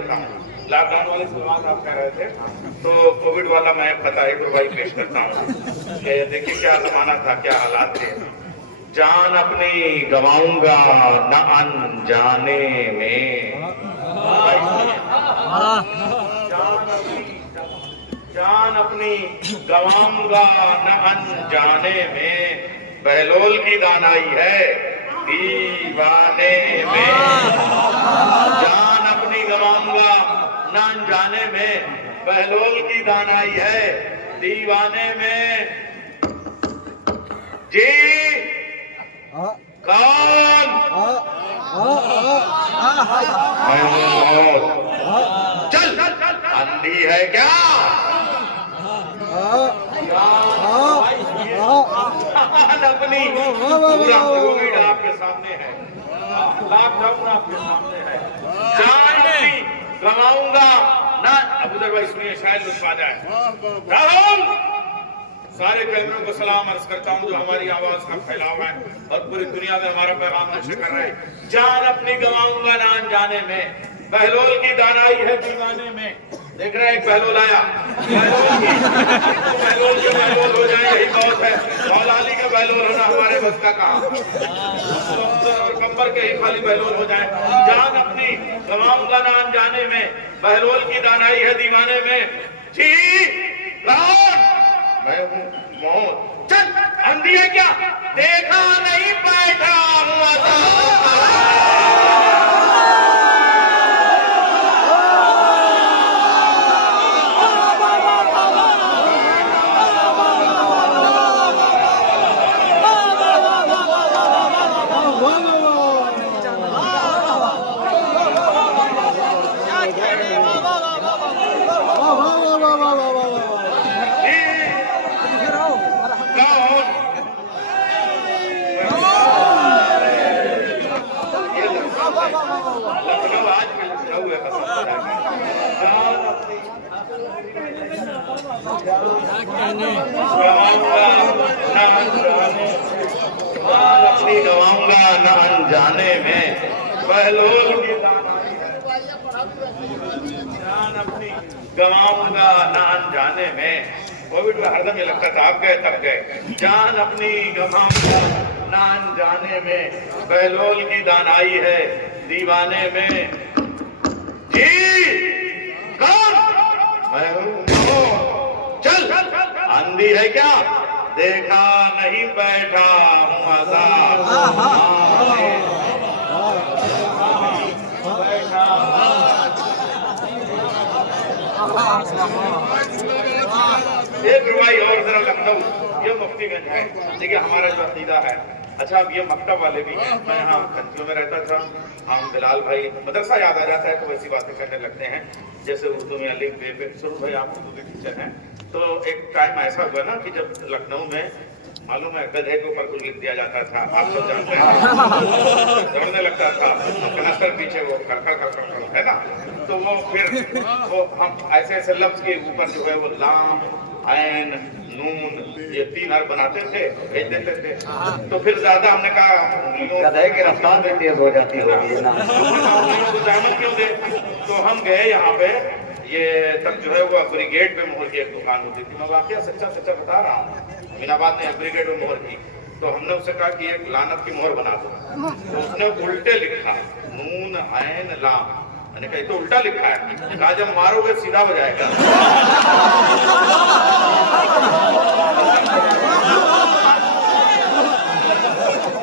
دیتا ہوں. Lock down والے سوال آپ کہہ رہے تھے تو کووڈ والا میں بتائی پروبائی پیش کرتا ہوں کہ دیکھیے کیا زمانہ تھا, کیا حالات تھے. جان اپنی گواؤں گا نہ انجانے میں, جان اپنی گواؤں گا نہ انجانے میں, بہلول کی دانائی ہے دیوانے میں. جان اپنی گواؤں گا نہ انجانے میں, بہلول کی دانائی ہے دیوانے میں. جی کون؟ چل اندھی ہے کیا؟ اپنی پورا کووڈ آپ کے سامنے ہے, لاک ڈاؤن آپ کے سامنے ہے. جان اپنی گواؤں گا نہ, ابو ذر بھائی سنیے شاید لطف آ جائے. راہل سارے کیمروں کو سلام عرض کرتا ہوں جو ہماری آواز کا پھیلاؤ ہے اور پوری دنیا میں ہمارا پیغام نشر کر رہے ہیں. جان اپنی گواؤں گا نہ انجانے میں, بہلول کی دانائی ہے دیوانے میں. دیکھ رہے ہیں ایک بہلول آیا, بہلول کے بہلول ہو جائے یہی بہت ہے. مولا علی کا بہلول ہونا ہمارے بس کا کام, اور کمبر کے ہی خالی بہلول ہو جائے. جان اپنی گواؤں گا نہ انجانے میں, بہلول کی دانائی ہے دیوانے میں. جی کون؟ میں ہوں موت. چل اندھی ہے کیا؟ دیکھا نہیں بیٹھا ہوا تھا. اپنی گواؤں گا نہ انجانے میں, بہلول کی دانائی ہے. جان اپنی گواؤں گا نہ انجانے میں, کووڈ میں ہر دم یہ لگتا تھا آپ گئے تب گئے. جان اپنی گواؤں گا نہ انجانے میں, بہلول کی دانائی ہے دیوانے میں. جی کون؟ میں ہوں. چل اندھی ہے کیا؟ دیکھا نہیں بیٹھا ہوں آزاد. ایک روائی اور ذرا لکھنؤ, یہ مفتی گنج ہے. دیکھیے ہمارا جو عقیدہ ہے, اچھا اب یہ مکتب والے بھی ہیں. میں یہاں کھنچیوں میں رہتا تھا, ہم بلال بھائی مدرسہ یاد آ جاتا ہے تو ویسی باتیں کرنے لگتے ہیں جیسے اردو میں الف بے پہ. سرور بھائی آپ اردو کے ٹیچر ہیں, تو ایک ٹائم ایسا ہوا نا کہ جب لکھنؤ میں معلوم ہے گدھے کے اوپر کچھ لکھ دیا جاتا تھا, آپ سب جانتے ہیں, دوڑنے لگتا تھا کنستر پیچھے وہ کڑکڑ ہے نا, تو وہ پھر وہ ہم ایسے ایسے لفظ کے اوپر جو ہے وہ لام عین نون یہ 3 حرف بناتے تھے, بھیج دیتے تھے. تو پھر زیادہ ہم نے کہا گدھے کی رفتار بھی تیز ہو جاتی ہوگی نا, زحمت کیوں دے. تو ہم گئے یہاں پہ, یہ تب جو ہے وہ بریگیڈ پہ مہر کی ایک دکان ہوتی تھی. میں واقعہ سچا بتا رہا ہوں, امین آباد نے بریگیڈ میں مہر کی. تو ہم نے اس سے کہا کہ ایک لعنت کی مہر بنا دو. اس نے الٹے لکھا نون عین لام. میں نے کہا یہ تو الٹا لکھا ہے. کہا جب مارو گے سیدھا ہو جائے گا.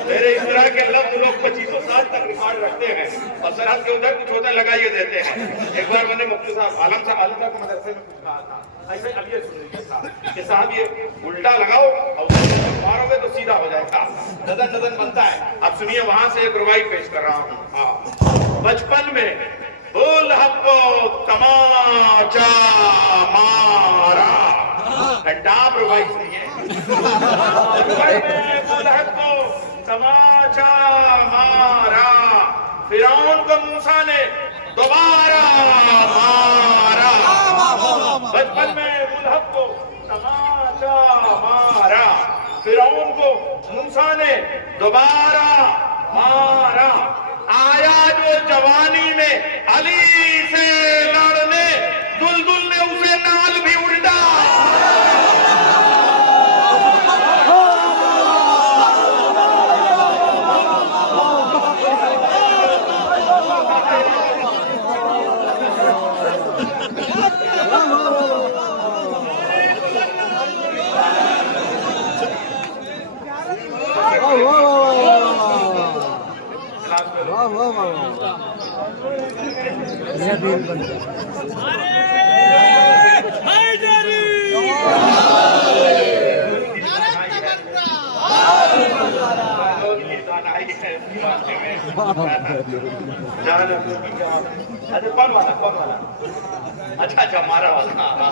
میرے اس طرح کے لفظ لوگ 2500 سال تک ریکارڈ رکھتے ہیں اور سرحد کے ادھر کچھ ہوتا لگائیے دیتے ہیں. ایک بار میں نے مفتی صاحب عالم صاحب کے مدرسے میں کچھ کہا تھا, ایسے اب یہ سن لیجیے صاحب کہ صاحب یہ الٹا لگاؤ اور مارو گے تو سیدھا ہو جائے گا. نظن بنتا ہے. اب سنیے وہاں سے ایک روائی پیش کر رہا ہوں. بچپن میں بول حق کو تماچا مارا, ڈاب روائی سنیے. بچپن میں بول حق کو تماچا مارا, فرعون کو موسیٰ نے دوبارہ مارا. بچپن میں ملحق کو تماچا مارا, فرعون کو موسیٰ نے دوبارہ مارا. آیا جو جوانی میں علی سے اچھا ہمارا والا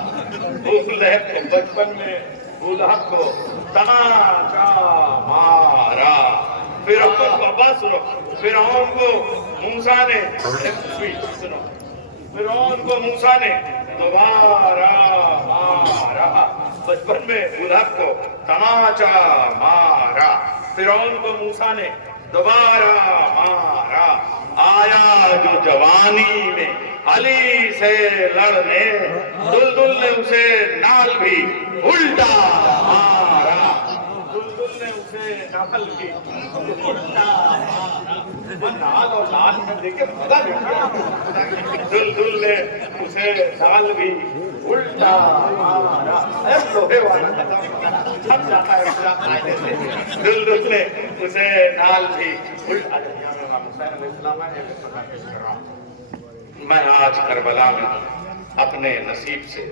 بچپن میں بولہب کو تماچا مارا، فرعون کو موسیٰ نے دوبارہ مارا، بچپن میں بولہب کو تماچا مارا، فرعون کو موسیٰ نے دوبارہ مارا، آیا جو جوانی میں علی سے لڑنے، دلدل نے اسے نال بھی الٹا مارا، دلدل نے اسے نال بھی الٹا مارا، نال اور لال میں دیکھے مزہ دیکھا، دلدل نے اسے نال بھی الٹا مارا، لوہے والا ختم سب جاتا ہے دلدل نے اسے نال بھی الٹا، میں آج کربلا میں اپنے نصیب سے،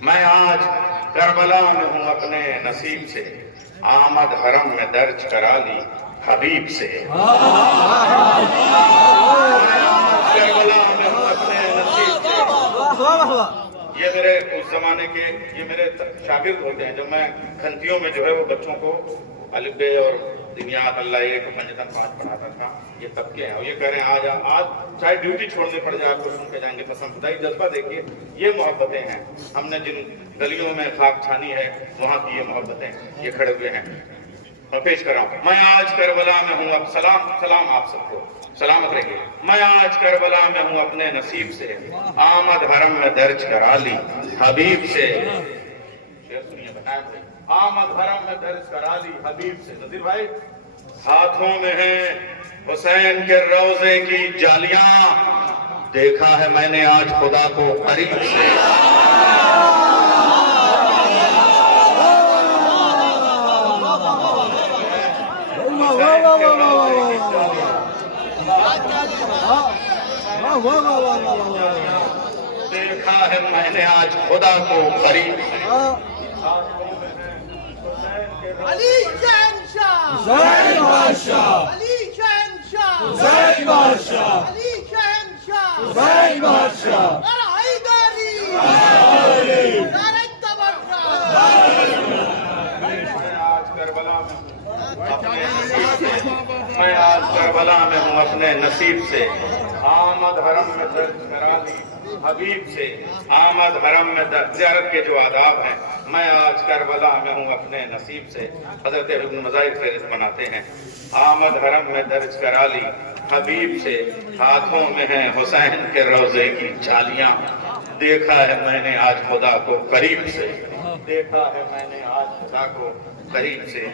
میں آج کربلا میں ہوں اپنے نصیب سے، آمد حرم میں درج کرا لی حبیب سے، کربلا میں ہوں اپنے نصیب سے۔ یہ میرے اس زمانے کے یہ میرے شاگرد ہوتے ہیں، جب میں کھنتیوں میں جو ہے وہ بچوں کو الف بے اور دنیات اللہ ایک پنجتن پانچ پڑھاتا تھا، یہ طبقے ہیں، اور یہ کہہ رہے ہیں آج چاہے ڈیوٹی چھوڑنے پڑ جائے آپ کو سن کے جائیں گے، قسم خدائی جذبہ دیکھیے، یہ محبتیں ہیں، ہم نے جن گلیوں میں خاک چھانی ہے وہاں کی یہ محبتیں یہ کھڑے ہوئے ہیں۔ میں پیش کر رہا ہوں، میں آج کربلا میں ہوں، اب سلام آپ سب کو سلامت رہیے، میں آج کربلا میں ہوں اپنے نصیب سے، آمد حرم میں درج کرا لی حبیب سے، سنیے بتائیں، آمد حرم میں درج کرا لی حبیب سے۔ نذیر بھائی، ہاتھوں میں ہیں حسین کے روضے کی جالیاں، دیکھا ہے میں نے آج خدا کو قریب سے، دیکھا ہے میں نے آج خدا کو قریب سے، علی شہنشاہ، حسین بادشاہ، علی شہنشاہ، حسین بادشاہ، علی شہنشاہ، حسین بادشاہ، نعرہ حیدری، نعرہ تبرک۔ میں آج کربلا میں ہوں اپنے نصیب سے، آمد حرم میں درج کرا لی حبیب سے، آمد حرم میں زیارت کے جو آداب ہیں، میں آج کربلا میں ہوں اپنے نصیب سے۔ حضرت ابن مظاہر فہرست بناتے ہیں، آمد حرم میں درج کرا لی حبیب سے، ہاتھوں میں ہیں حسین کے روضے کی جالیاں، دیکھا ہے میں نے آج خدا کو قریب سے، دیکھا ہے میں نے آج خدا کو قریب سے،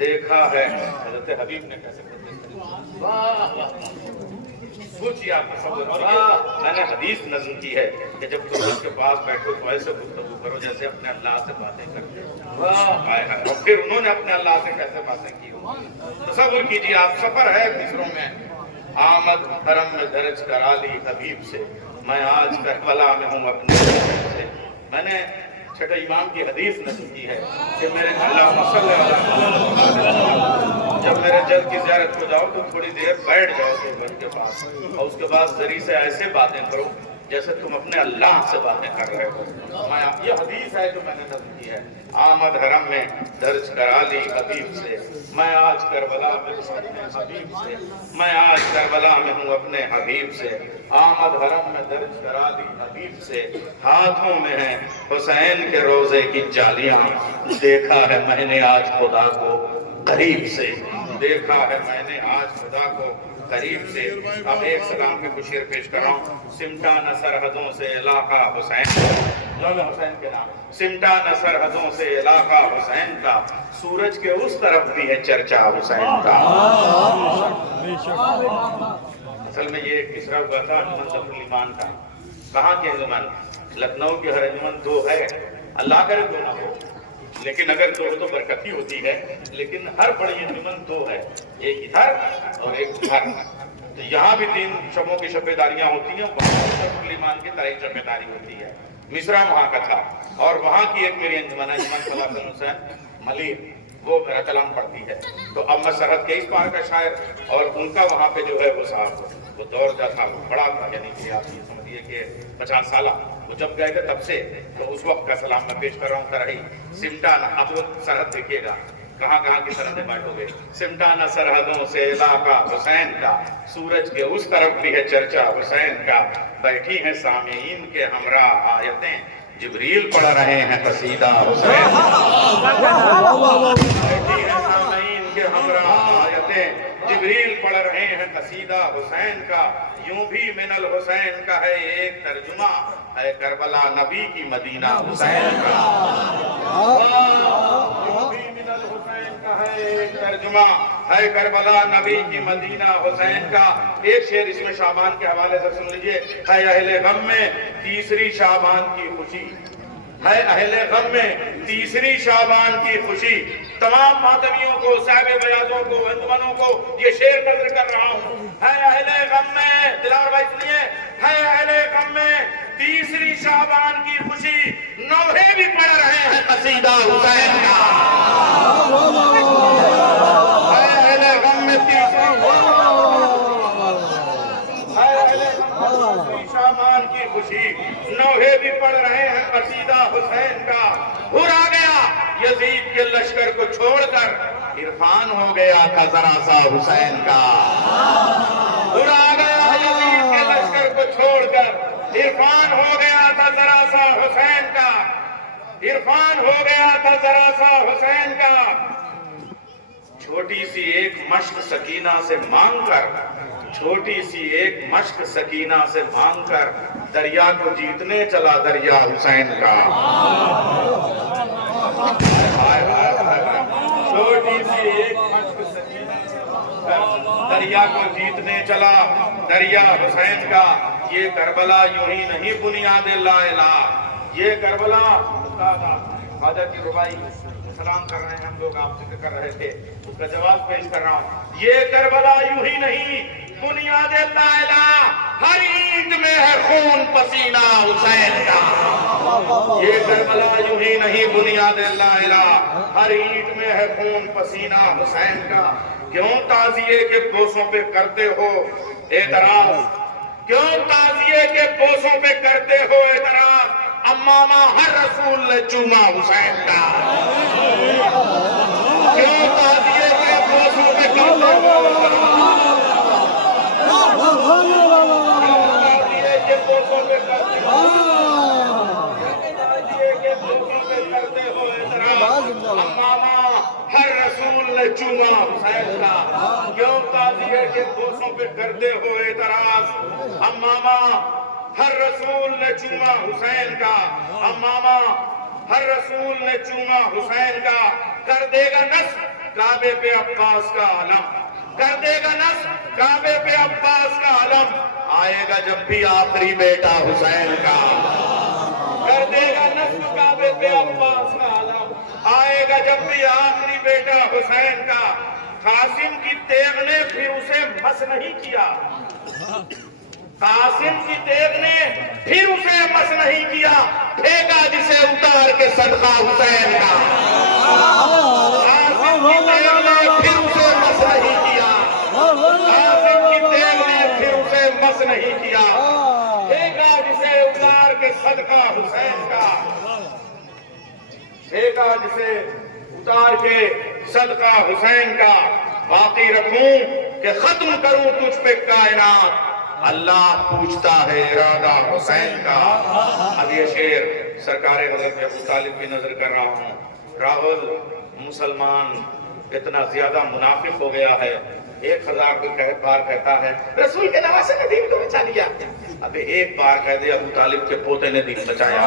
دیکھا ہے۔ حضرت حبیب نے کیسے سوچیے آپ میں نے حدیث نظم کی ہے کہ جب تم اس کے پاس بیٹھو تو ایسے گفتگو کرو جیسے اپنے اللہ سے باتیں کرتے ہو، اور پھر انہوں نے اپنے اللہ سے کیسے باتیں کی ہوں۔ تصور کیجیے آپ، سفر ہے مصروں میں، آمد حرم میں درج کرا لی حبیب سے، میں آج کربلا میں ہوں اپنے نصیب سے۔ میں نے چھٹے امام کی حدیث نظم کی ہے کہ میرے اللہم صلی علی محمد، جب میرے جد کی زیارت کو جاؤ تو تھوڑی دیر بیٹھ جاؤ گھر کے پاس، اور اس کے بعد ذریعے سے ایسے باتیں کرو جیسے تم اپنے اللہ سے باتیں کر رہے ہو۔ یہ حدیث ہے جو میں نے نظم کی ہے، آمد حرم میں درج کرا لی حبیب سے، میں آج کربلا میں ہوں اپنے حبیب سے، میں آج کربلا میں ہوں اپنے حبیب سے، آمد حرم میں درج کرا لی حبیب سے، ہاتھوں میں ہیں حسین کے روضے کی جالیاں، دیکھا ہے میں نے آج خدا کو قریب سے، دیکھا ہے میں نے آج خدا کو قریب سے۔ اب ایک سلام کے کچھ شعر پیش کر رہا ہوں۔ سمٹا نہ سرحدوں سے علاقہ حسین، حسین کے نام، سمٹا نہ سرحدوں سے علاقہ حسین کا، سورج کے اس طرف بھی ہے چرچا حسین کا۔ اصل میں یہ کسرا ہوا تھا انجمن ظفر الایمان کا۔ کہاں کے انجمن؟ لکھنؤ کی ہر انجمن دو ہے، اللہ کرے دو نہ ہو، لیکن اگر دو تو برکت ہی ہوتی ہے، لیکن ہر بڑی انجمن دو ہے، ایک ادھر اور ایک ادھر۔ تو یہاں بھی 3 شبوں کی شبیداریاں ہوتی ہیں، وہاں شب الایمان کی تاریخ شبیداری ہوتی ہے، مصرا وہاں کا تھا، اور وہاں کی ایک میری انجمن ہے انجمن فلاح حسین ملیر، وہ میرا کلام پڑھتی ہے، تو اب میں سرحد کے اس پار کا شاعر، اور ان کا وہاں پہ جو ہے وہ صاحب وہ دور جو تھا وہ بڑا تھا، یعنی کہ آپ یہ سمجھیے کہ 50 سالہ وہ جب گئے تھے تب سے، تو اس وقت کا سلام میں پیش کر رہا ہوں کرہی سمٹانا، اب وہ سرحد دیکھیے گا کہاں کہاں کی سرحدیں بانٹو گے، سمٹانا سرحدوں سے علاقہ حسین کا، سورج کے اس طرف بھی ہے چرچا حسین کا، بیٹھی ہیں سامعین کے ہمراہ آیتیں، جبریل پڑھ رہے ہیں قصیدہ حسین کا، بیٹھی ہیں سامعین کے ہمراہ آیتیں، جبریل پڑھ رہے ہیں قصیدہ حسین کا، یوں بھی من الحسین کا ہے ایک ترجمہ، ہے کربلا نبی کی مدینہ حسین کا، یوں بھی من الحسین کا ہے ایک ترجمہ، ہے کربلا نبی کی مدینہ حسین کا۔ ایک شعر اس میں شعبان کے حوالے سے سن لیجئے، ہے اہل غم میں تیسری شعبان کی خوشی، ہے اہل غم میں تیسری شعبان کی خوشی، تمام ماتمیوں کو، صاحب بیاضوں کو، انجمنوں کو یہ شعر نظر کر رہا ہوں، ہے اہل غم میں، دلاور بھائی سنیے، ہے اہل غم میں تیسری شعبان کی خوشی، نوحے بھی پڑھ رہے ہیں قصیدہ حسین کا، ہے اہل غم میں تیسری شعبان کی خوشی، نوحے بھی پڑھ رہے ہیں قصیدہ حسین کا، ہرا گیا یزید کے لشکر کو چھوڑ کر عرفان ہو گیا تھا ذرا سا حسین کا، ہرا گیا یزید کے لشکر کو چھوڑ کر عرفان ہو گیا تھا ذرا سا حسین کا، عرفان ہو گیا تھا ذرا سا حسین کا، چھوٹی سی ایک مشق سکینہ سے مانگ کر، چھوٹی سی ایک مشق سکینہ سے مانگ کر دریا کو جیتنے چلا دریا حسین کا، چھوٹی سی ایک مشق سکینہ سے مانگ کر دریا کو جیتنے چلا دریا حسین کا، یہ کربلا یوں ہی نہیں بنیاد لا الہ، یہ کربلا خواجہ کی ربائی سلام کر رہے ہیں ہم لوگ، آپ ذکر کر رہے تھے، اس کا جواب پیش کر رہا ہوں، یہ کربلا یوں ہی نہیں بنیاد لا الہ، ہر اینٹ میں ہے خون پسینہ حسین کا، یہ کربلا یوں ہی نہیں بنیاد لا الہ، ہر اینٹ میں ہے خون پسینہ حسین کا، کیوں تعزیے کے بوسوں پہ کرتے ہو اعتراض، کیوں تعزیے کے بوسوں پہ کرتے ہو اعتراض، امامہ ہر رسول نے چوما حسین کا، کیوں تعزیے کے بوسوں پہ کرتے ہو اعتراض، تعزیے کے بوسوں پہ کرتے ہو اعتراض، امامہ ہر رسول نے چوما حسین کا، کیوں تعزیے کے بوسوں پہ کرتے ہو اعتراض، امامہ ہر رسول نے چوما حسین کا، امامہ ہر رسول نے چوما حسین کا، کر دے گا نصب کعبے پہ عباس کا علم، کر دے گا نصب کعبے پہ عباس کا علم، آئے گا جب بھی آخری بیٹا حسین کا، کر دے گا نصب کعبے پہ عباس کا علم، آئے گا جب بھی آخری بیٹا حسین کا، قاسم کی تیغ نے پھر اسے مس نہیں کیا، قاسم کی تیغ نے پھر اسے مس نہیں کیا، پھینکا جسے اتار کے صدقہ حسین کا، قاسم کی تیغ نے پھر اسے مس نہیں کیا، قاسم کی تیغ نے پھر اسے مس نہیں کیا، پھینکا جسے اتار کے صدقہ حسین کا، پھینکا جسے اتار کے صدقہ حسین کا، باقی رکھوں کہ ختم کروں تجھ پہ کائنات، اللہ پوچھتا ہے ارادہ حسین کا۔ اب یہ شعر سرکار حضرت ابو طالب کی نظر کر رہا ہوں۔ راول مسلمان اتنا زیادہ منافق ہو گیا ہے، 1000 بار کہتا ہے رسول کے نواسے نے دین کو بچا لیا، اب ایک بار کہہ دے ابو طالب کے پوتے نے دین بچایا۔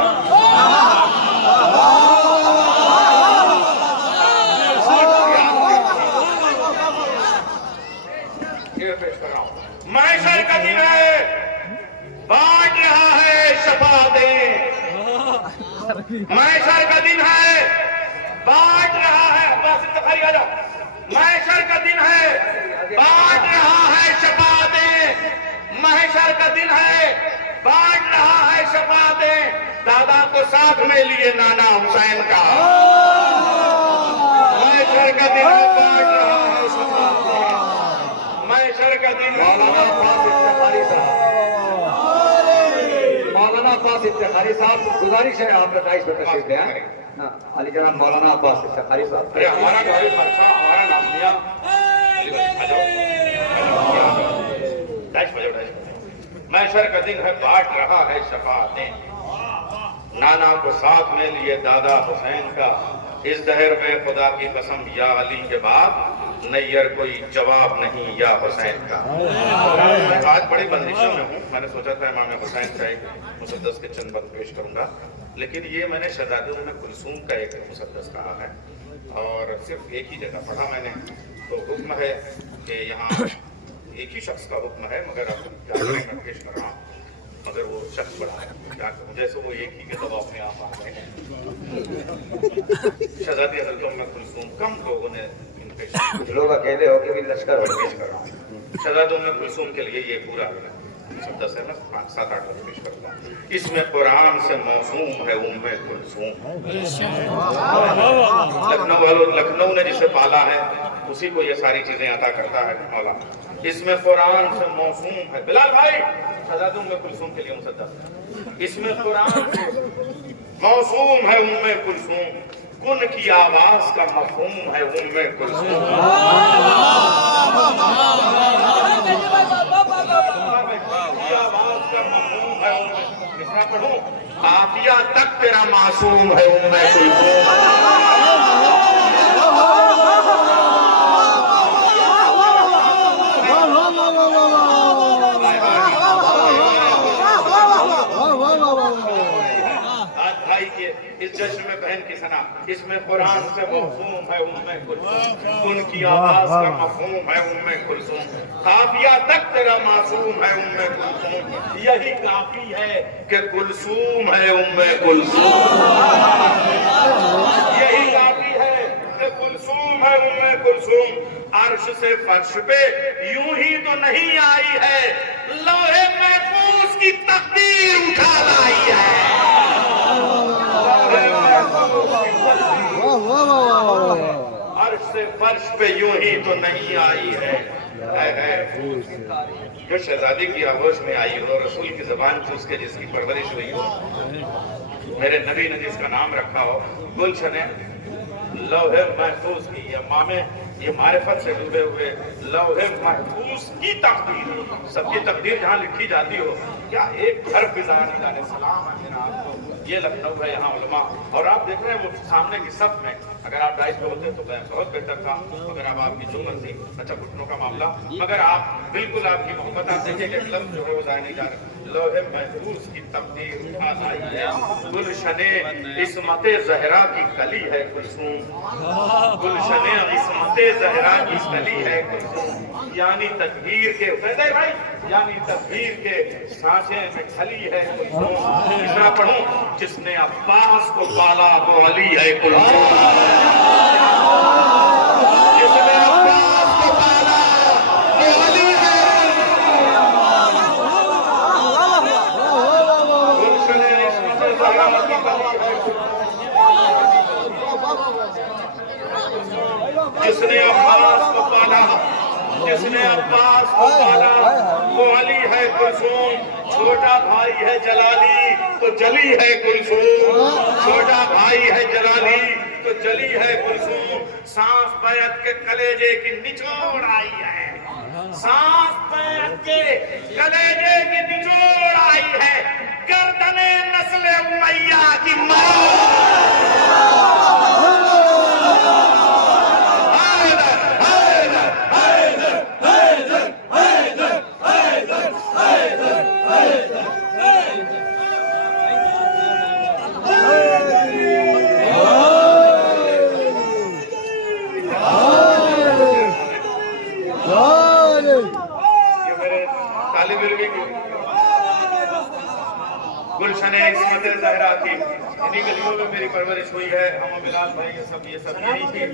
محشر کا دن ہے، بانٹ رہا ہے شفاعتیں، محشر کا دن ہے، بانٹ رہا ہے، بس اتخاری آ جاؤ، محشر کا دن ہے، بانٹ رہا ہے شفاعتیں، محشر کا دن ہے، بانٹ رہا ہے شفاعتیں، دادا کو ساتھ میں لیے نانا حسین کا۔ محشر کا دن ہے، بانٹ رہا ہے شفاعتیں، محشر کا دن ہے۔ مولانا عباس افتخاری صاحب، گزارش ہے آپ رتائش میں تشریف لے آئیں۔ علی جناب مولانا عباس افتخاری صاحب۔ ارے ہمارا گھر خرچہ، ہمارا نام لیا۔ محشر کا دن ہے، بانٹ رہا ہے شفاعتیں، نانا کو ساتھ میں لیے دادا حسین کا۔ اس دہر میں خدا کی قسم یا علی کے بعد نیر کوئی جواب نہیں یا حسین کا۔ میں آج بڑی بندشوں میں ہوں، میں نے سوچا تھا امام حسین کا ایک مسدس کے چند بند پیش کروں گا، لیکن یہ میں نے شہزادی ام کلثوم کا ایک مسدس کہا ہے، اور صرف ایک ہی جگہ پڑھا میں نے، تو حکم ہے کہ یہاں ایک ہی شخص کا حکم ہے، مگر اب میں پیش کر رہا ہوں، مگر وہ شخص بڑا ہے، کیا کروں، جیسے وہ ایک ہی کے دباؤ میں آپ آ گئے ہیں۔ شہزادی حضرت ام کلثوم کم لوگوں نے کچھ لوگ اکیلے ہو کے بھی لشکر ہو پیش کر رہا ہوں۔ شہزادی ام کلثوم کے لیے یہ پورا مسدس ہے، میں 7-8 بار پیش کرتا ہوں۔ اس میں قرآن سے موسوم ہے ام کلثوم، لکھنؤ نے جسے پالا ہے اسی کو یہ ساری چیزیں عطا کرتا ہے مولا۔ اس میں قرآن سے موسوم ہے، بلال بھائی شہزادی ام کلثوم کے لیے مسدس، اس میں قرآن سے موسوم ہے ام کلثوم، کن کی آواز کا مفہوم ہے ام کلثوم۔ آفیہ تک تیرا معصوم ہے ام کلثوم۔ اس جشن میں بہن کی ثنا، اس میں قرآن سے موسوم ہے ام کلثوم، ان کی آواز کا مفہوم ہے ام کلثوم، قافیہ تک تیرا معصوم ہے ام کلثوم، یہی کافی ہے کہ کلثوم ہے ام کلثوم، یہی کافی ہے کہ کلثوم ہے ام کلثوم۔ عرش سے فرش پہ یوں ہی تو نہیں آئی ہے، لوح محفوظ کی تقدیر اٹھا لائی ہے۔ عرش سے فرش پہ یوں ہی تو نہیں آئی ہے، جو شہزادی کی آغوش میں آئی ہو، رسول کی زبان سے اس کے جس کی پرورش ہوئی ہو، میرے نبی نے جس کا نام رکھا ہو، گلشن لوح محفوظ کی، یہ معرفت سے ڈوبے ہوئے لوح محفوظ کی تقدیر، سب کی تقدیر جہاں لکھی جاتی ہو، کیا ایک حرف بھی ضائع نہیں جانے۔ سلام ہے میرا آپ کو، یہ لکھنؤ ہے، یہاں علماء، اور آپ دیکھ رہے ہیں وہ سامنے کی صف میں، اگر آپ 2.5 پہ ہوتے تو بہت بہتر تھا، مگر اب آپ کی جو مرضی، اچھا گھٹنوں کا معاملہ، مگر آپ بالکل آپ کی محبت، آپ دیکھیں کہ لفظ جو ہے وہ ضائع نہیں جا رہے۔ لوح محفوظ کی تقدیر اٹھا لائی ہے، گلشن عصمت زہرا کی کلی ہے کلثوم، گلشن عصمت زہرا کی کلی ہے کلثوم، یعنی تطہیر کے بھائی، یعنی تطہیر کے سانچے میں کھلی ہے کلثوم۔ اتنا پڑھوں، جس نے عباس کو پالا وہ علی ہے کلثوم، جس نے عباس کو پالا وہ علی ہے گلشن عصمت زہرا کی کلی ہے، جس نے عباس کو پالا، جس نے عباس کو پالا وہ علی ہے کلثوم، چھوٹا بھائی ہے جلالی تو جلی ہے کلثوم، چھوٹا بھائی ہے جلالی تو جلی ہے کلثوم، سانس بیعت کے کلیجے کی نچوڑ آئی ہے، سانس بیعت کے کلیجے کی نچوڑ آئی ہے، گردن نسل امیہ کی گلشن عصمت زہرا کی انہیں گلیوں میں میری پرورش ہوئی ہے. ہم بلال بھائی یہ سب یہی تھے.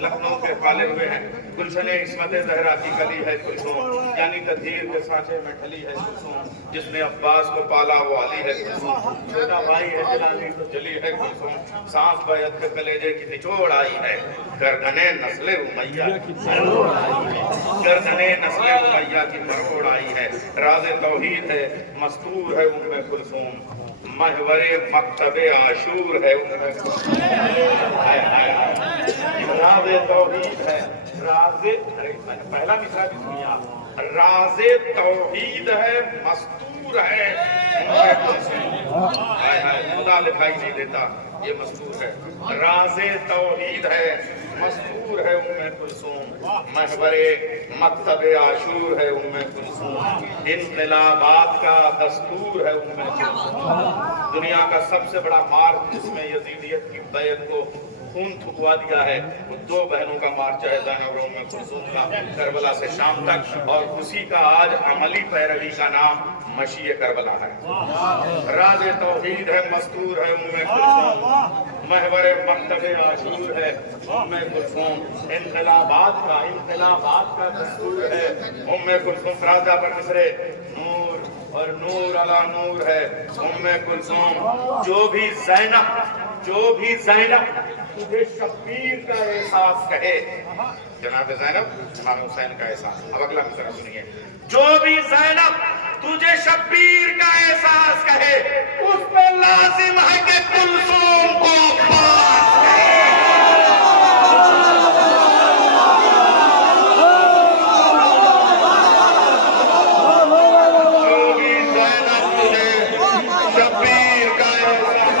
لکھنؤ کے پالے ہوئے ہیں. گلشن عصمت زہرا کی گلی ہے کلثوم, یعنی تدبیر کے سانچے میں ڈھلی ہے کلثوم. جس نے عباس کو پالا وہ علی ہے کلثوم. چھوٹا بھائی ہے جلانی تو جلی ہے کلثوم. سانس بیعت کے کلیجے کی نچوڑ آئی ہے. گردنِ نسل امیہ کی مروڑ آئی ہے. گردنِ نسل امیہ کی مروڑ آئی ہے. راز توحید ہے مستور ہے ام کلثوم. محور مکتب عاشور ہے ام کلثوم. راز توحید ہے راز, پہلا مصرع بھی سنیے آپ. راز توحید ہے مستور ہے ام کلثوم. خدا لکھائی نہیں دیتا یہ مستور ہے. راز توحید ہے مستور ہے ام کلثوم. محور مکتب عاشور ہے ام کلثوم. انقلابات کا دستور ہے ام کلثوم. دنیا کا سب سے بڑا مارچ جس میں یزیدیت کی بیعت کو خون تھکوا دیا ہے وہ دو بہنوں کا مارچ ہے, زینب اور ام کلثوم کا, کربلا سے شام تک, اور اسی کا آج عملی پیروی کا نام مشیع کربلا ہے. راز توحید ہے مستور ہے ام کلثوم. محور مکتب عاشور ہے ام کلثوم. انقلابات کا دستور ہے ام کلثوم. راجہ پر مصرے نور اور نور علی نور ہے ام کلثوم. جو بھی زینب تجھے شبیر کا احساس کہے. جناب زینب امام حسین کا احساس. اب اگلا مصرع سنیے. جو بھی زینب تجھے شبیر کا احساس کہے اس پہ لازم ہے کہ کلثوم کو عباس کہے. جو بھی زینب تجھے شبیر کا احساس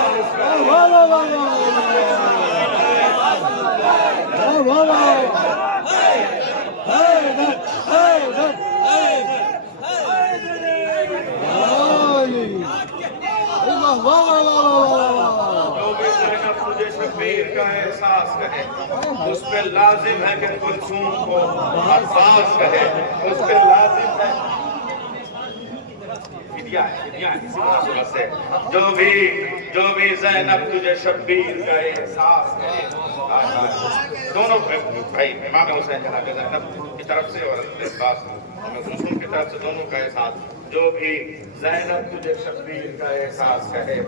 شبیر کا احساس کہے اس پہ لازم ہے کہ کلثوم کو عباس کہے. اس پہ لازم ہے سے جو بھی زینب تجھے شبیر کا احساس کہے. دونوں بھائی امام حسین جناب زینب کی طرف سے اور کلثوم کی طرف سے دونوں کا احساس. جو بھی زینب تجھے شبیر کا احساس کہے,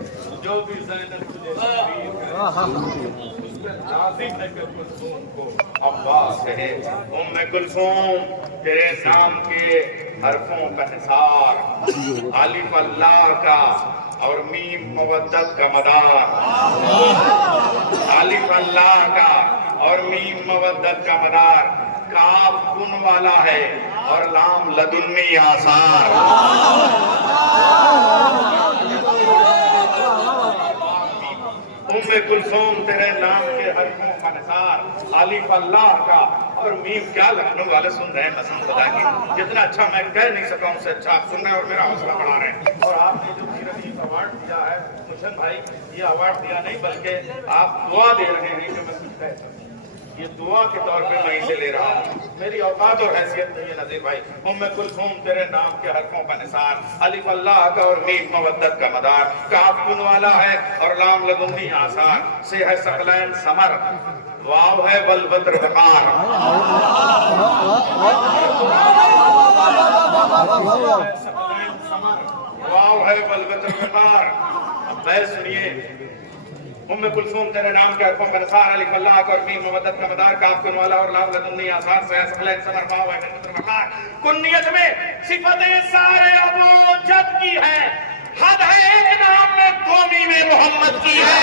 جو بھی زینب تجھے شبیر کا احساس کہے اس پہ لازم ہے کہ کلثوم کو عباس کہے. ام کلثوم تیرے نام کے حرفوں کا نثار, الف اللہ کا اور میم مودت کا مدار. الف اللہ کا اور میم مودت کا مدار. کاف کن والا ہے اور لام لدنی آثار. ام کلثوم تیرے نام کے حرفوں کا نثار, الف اللہ کا اور میم. کیا لکھنؤ والے سن رہے ہیں قسم خدا کی, جتنا اچھا میں کہہ نہیں سکا ان سے اچھا آپ سن رہے ہیں اور میرا حوصلہ بڑھا رہے ہیں. اور آپ نے جو میرا ایوارڈ دیا ہے مشن بھائی, یہ ایوارڈ دیا نہیں بلکہ آپ دعا دے رہے ہیں کہ میں کچھ کہہ سکوں. یہ دعا کے طور پہ میں اسے لے رہا ہوں, میری اوقات اور حیثیت نہیں ہے نذیر بھائی. ام کلثوم تیرے نام کے حرفوں کا نثار, الف اللہ کا اور میم مودت کا مدار. کاف کن والا ہے اور لام لدنی آثار. سے ہے ثقلین ثمر, واو ہے والبدر وقار. واو ہے والبدر وقار. اب میں سنیے. ام کلثوم تیرے نام کے حرفوں کا نثار, الف اللہ کا اور میم مودت کا مدار. کاف کن والا اور لام لدنی آثار. سے ہے ثقلین ثمر, واو ہے والبدر وقار. کنیت میں صفتیں سارے ابو جد کی ہے, حد ہے ایک نام میں دو میم محمد کی ہے.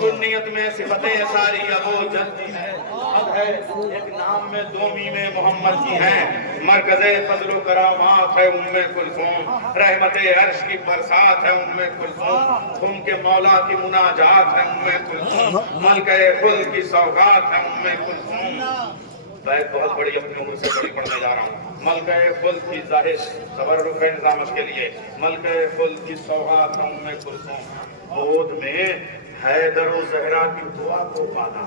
کنیت میں صفتیں ساری ابو جد کی ہے, حد ہے ایک نام میں دو میم محمد کی ہیں. مرکز فضل و کرامات ہے ام کلثوم, رحمت عرش کی برسات ہے ام کلثوم. تم کے مولا کی مناجات ہے ام کلثوم, ملکہ خلد کی سوغات ہے ام کلثوم. بیت بہت بڑی اپنی عمر سے بڑی پڑھنے جا رہا ہوں. ملکہ خلد کی ظاہر تبرک نظامت کے لیے, ملکہ خلد کی سوغات ہے ام کلثوم. گود میں حیدر و زہرا کی دعا کو پالا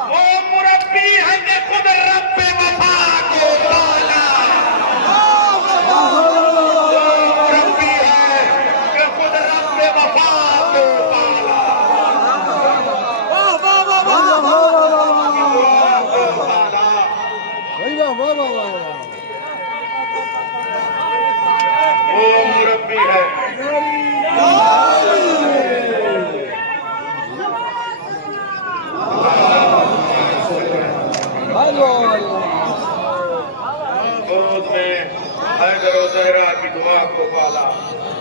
وہ مربی ہے کہ خود رب وفا کو پالا مربی ہے کہ خود رب وفا کو پالا وہ مربی ہے گود میں حیدر و زہرا کی دعا کو پالا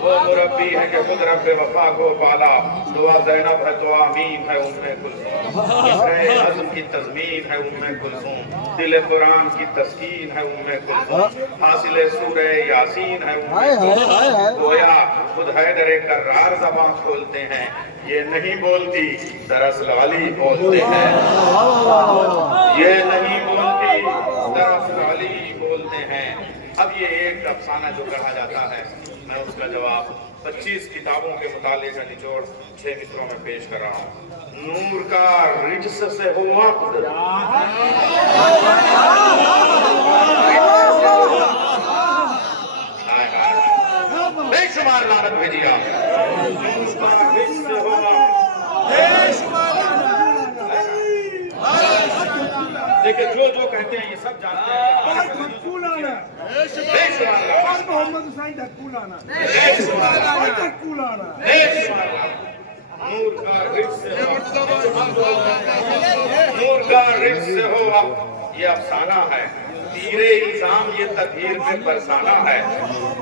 وہ مربی ہے کہ خود رب وفا کو پالا دعا زینب ہے تو آمین ہے ام کلثوم مصرع عزم کی تضمین ہے ام کلثوم دل قرآن کی تسکین ہے ام کلثوم حاصل سورہ یاسین ہے ام کلثوم گویا خود حیدر کرار زبان کھولتے ہیں یہ نہیں بولتی دراصل علی بولتے ہیں یہ نہیں بولتی دراصل علی بولتے ہیں اب یہ ایک افسانہ جو کہا جاتا ہے میں اس کا جواب 25 کتابوں کے مطالعے کا نچوڑ 6 مصروں میں پیش کر رہا ہوں نور کا رجس سے ہو وقت بے شمار لعنت بھیجی آپ نور کا رجس سے ہو وقت دیکھیں جو جو کہتے ہیں یہ سب جانتے ہیں بے شمار نور کا رجس سے ہو وقت یہ افسانہ ہے تیرے الزام یہ تطہیر میں برسانہ ہے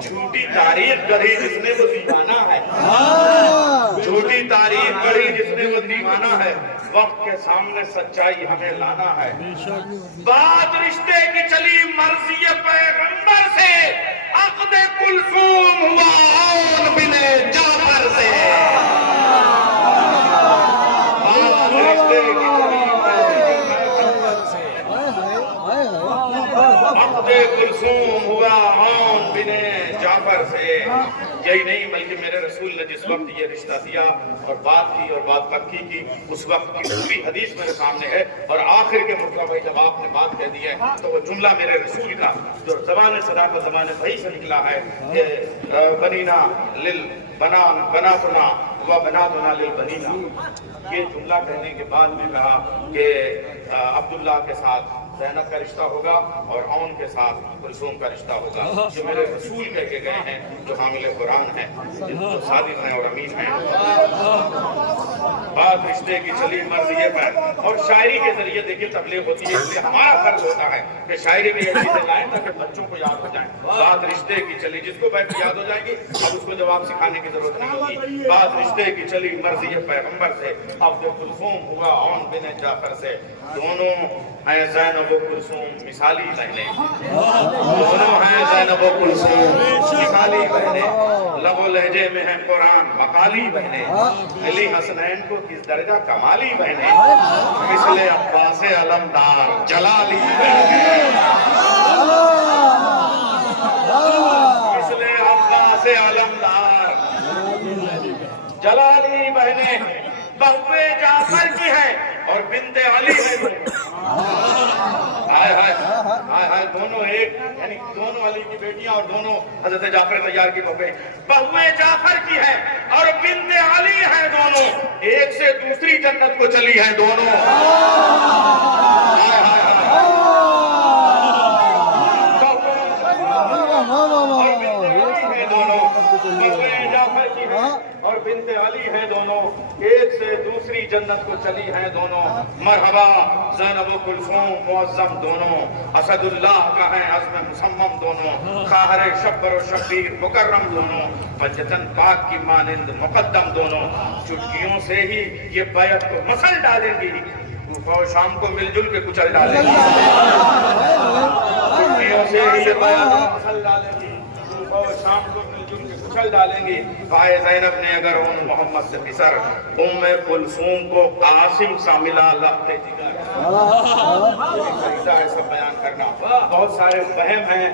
جھوٹی تاریخ گڑھی جس نے وہ دیوانہ ہے جھوٹی تاریخ گڑھی جس نے وہ دیوانہ ہے وقت کے سامنے سچائی ہمیں لانا ہے بات رشتے کی چلی مرضی پیغمبر سے عقد کلثوم ہوا آن بن جعفر سے بات رشتے کی چلی عقد کلثوم ہوا آن بن جعفر سے یہی نہیں بلکہ میرے رسول نے جس وقت یہ رشتہ دیا اور بات پکی کی اس وقت کی پوری حدیث میرے سامنے ہے اور آخر کے مرتبہ بھائی جب آپ نے بات کہہ دی ہے تو وہ جملہ میرے رسول کا جو زبان صداقت زبان صحیح سے نکلا ہے کہ بنینا بناتنا و بناتنا للبنینا یہ جملہ کہنے کے بعد میں کہا کہ عبداللہ کے ساتھ زینب کا رشتہ ہوگا اور عون کے ساتھ کلثوم کا رشتہ ہوگا جو میرے رسول کہہ کے گئے ہیں جو حامل قرآن ہیں جن کو صادق ہیں اور امین ہیں بات رشتے کی چلی مرضی پر اور شاعری کے ذریعے دیکھیے تبلیغ ہوتی ہے اس لیے ہمارا فرض ہوتا ہے کہ شاعری میں یہ چیزیں لائیں تاکہ بچوں کو یاد ہو جائیں بات رشتے کی چلی جس کو بیٹھ یاد ہو جائے گی اب اس کو جواب سکھانے کی ضرورت نہیں ہوگی بات رشتے کی چلی مرضی پیغمبر سے اب جو کلثوم ہوا عون بن جعفر سے دونوں ہیں زینب و کلثوم مثالی بہنیں دونوں ہیں زینب و کلثوم مثالی بہنیں لب و لہجے میں ہیں قرآن مقالی بہنیں علی حسنین کو کس درجہ کمالی بہنیں مثل عباس علمدار جلالی بہنیں مثل عباس علمدار جلالی بہنیں بہوے جعفر کی ہیں اور بنت علی ہے دونوں ایک یعنی دونوں علی کی بیٹیاں اور دونوں حضرت جعفر طیار کی بہویں بہویں جعفر کی ہیں اور بنت علی ہیں دونوں ایک سے دوسری جنت کو چلی ہیں دونوں اور بنت علی ہیں دونوں ایک سے دوسری جنت کو چلی ہیں دونوں مرحبا زینب و کلثوم معظم دونوں اسد اللہ کا ہے عزم مصمم دونوں خاہر شبر و شبیر مکرم دونوں پنجتن پاک کی مانند مقدم دونوں چٹکیوں سے ہی یہ بیعت کو مسل ڈالیں گی کوفہ و شام کو مل جل کے کچل ڈالیں گی چٹکیوں سے ہی یہ بیعت کو مسل ڈالیں گی کوفہ و شام کو مل جل کے کچل ڈالیں گی پائے زینب نے اگر ان محمد سے پسر ام کلثوم کو قاسم سا ملا لخت جگر ایسا بیان کرنا بہت سارے وہم ہیں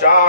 4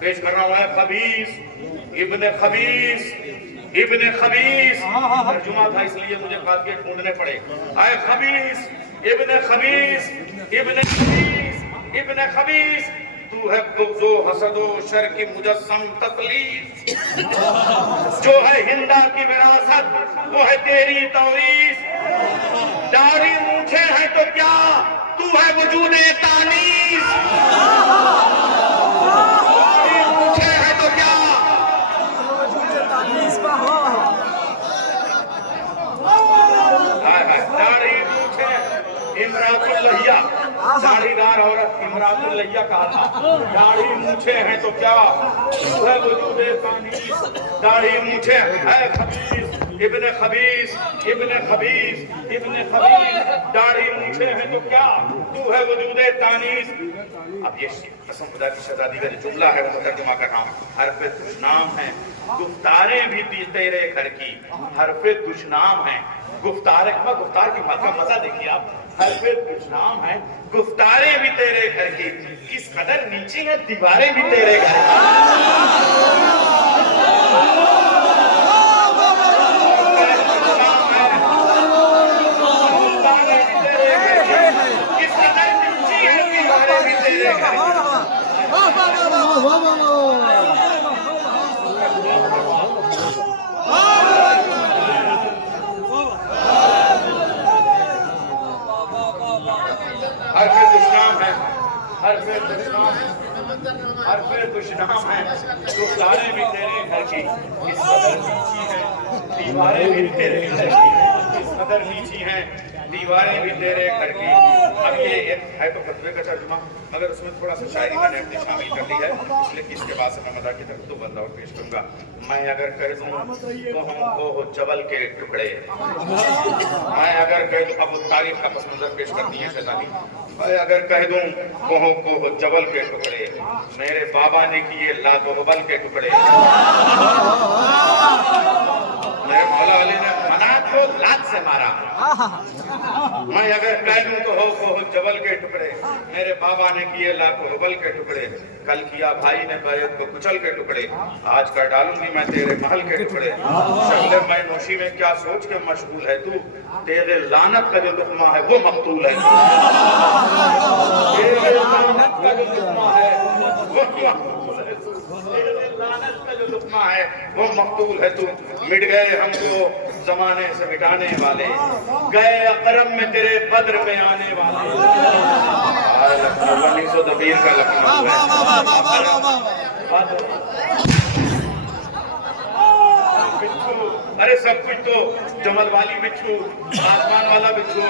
پیش کر رہا ہوں اے خبیث ابن خبیث ابن خبیث، ترجمہ تھا اس لیے مجھے خاص کے ڈھونڈنے پڑے. اے خبیث ابن خبیث ابن خبیث ابن خبیث، تو ہے بغض و حسد و شر کی مجسم تخلیص. جو ہے ہندا کی وراثت وہ ہے تیری توریث. داڑھی مونچھے ہیں تو کیا تو ہے وجود تانیث. داڑھی مونچھے ہیں تو کیا داڑھی مونچھے. امراۃ اللہیہ، داڑھی دار عورت امراۃ اللہیہ کہا تھا. داڑھی مونچھے ہیں تو کیا تو ہے وجود تانیث. داڑھی مونچھے ہے خبیث ابن خبیث ابن خبیث ابن خبیث، داڑھی مونچھے ہیں تو کیا تو ہے وجود تانیث. اب یہ قسم خدا کی شہزادی کا جو جملہ ہے وہ ترجمہ کر رہا ہوں. حرف دشنام ہیں گفتاریں بھی تیرے گھر کی. حرف دشنام ہیں گفتار کی مزہ دیکھیے آپ. حرف دشنام ہیں گفتاریں بھی تیرے گھر کی. کس قدر نیچی ہیں دیواریں بھی تیرے گھر کی. حرف دشنام ہے گفتاریں بھی تیرے گھر کی. اس قدر نیچی ہیں دیواریں بھی تیرے گھر کی. اس قدر نیچی ہیں دیواریں بھی تیرے گھر کی. اب یہ ایک ہے تو فتوے کا ترجمہ، مگر اس میں تھوڑا سا شاعری میں نے اپنی شامل کر لی ہے، اس لیے اس کے بعد سے میں مزاح کی طرف دو بندہ اور پیش کروں گا. میں اگر کہہ دوں تو ہو جبل کے ٹکڑے. میں اگر کہہ دوں، اب وہ تاریخ کا پس منظر پیش کرتی ہے شہزادی. میں اگر کہہ دوں کو جبل کے ٹکڑے، میرے بابا نے کیے لادغبل کے ٹکڑے. میرے مولا علی نے منات کو لات سے مارا. میں اگر کہہ دوں تو ہو جبل کے ٹکڑے، میرے بابا نے کیے لادغبل کے ٹکڑے. کل کیا بھائی نے بیعت کو کچل کے ٹکڑے، آج کر ڈالوں گی میں تیرے محل کے ٹکڑے. شغل میں نوشی میں کیا سوچ کے مشغول ہے تو، تیرے لعنت کا جو لقمہ ہے وہ مقتول ہے. تیرے لعنت کا جو لقمہ ہے وہ مقتول ہے. تیرے لعنت کا جو لقمہ ہے وہ مقتول ہے تو. مٹ گئے ہم کو زمانے سے مٹانے والے، گئے اقرب میں تیرے بدر میں آنے والے. لکھنؤ 1920 کا لکھنؤ ارے سب کچھ تو جمل والی بچھو، آسمان والا بچھو،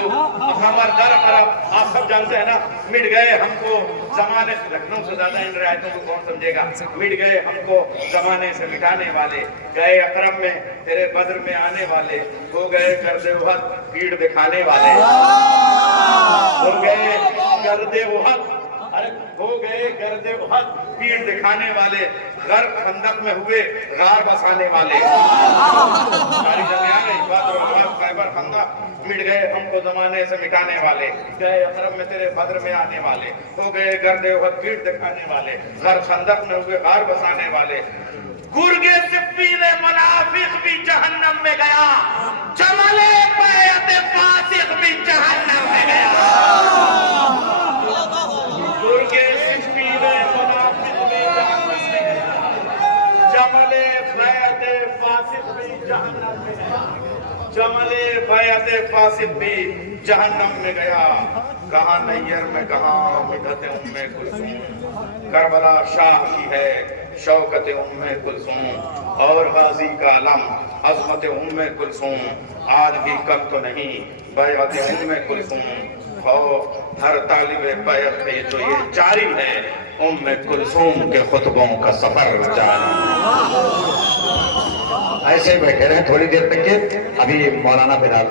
ہمارا در خراب. آپ سب جانتے ہیں نا. مٹ گئے ہم کو زمانے سے، لکھنؤ سے زیادہ ان روایتوں کو کون سمجھے گا. مٹ گئے ہم کو زمانے سے مٹانے والے، گئے اکرم میں تیرے بدر میں آنے والے. ہو گئے گرد احد بھیڑ دکھانے والے. ہو گئے گرد احد، ارے ہو گئے گرد احد بھیڑ دکھانے والے. غرق خندق میں ہوئے غار بسانے والے. ساری جگہیں آ گئی بدر احد خیبر خندق. مٹ گئے ہم کو زمانے سے مٹانے والے، گئے اقرب میں تیرے بدر میں آنے والے. ہو گئے گرد احد بھیڑ دکھانے والے، غرق خندق میں ہوئے غار بسانے والے. گرگے صفین منافق بھی جہنم میں گیا، جمل بیعت فاسق بھی جہنم میں گیا. گرگے صفین منافق بھی جہنم میں گیا، جمل بیعت فاسق بھی جہنم میں گیا. جمل بیعت فاسق بھی جہنم میں گیا. کہاں نیر میں کہاں مدحت ام کلثوم، کربلا شاہ کی ہے شوکت ام کلثوم، اور غازی کا علم عظمت ام کلثوم. آج بھی کم تو نہیں بیعت ام کلثوم، ہر طالب بیعت پہ جو یہ جاری ہے ام کلثوم کے خطبوں کا سفر جاری. ایسے بیٹھے رہے تھوڑی دیر تک کے. ابھی مولانا بلال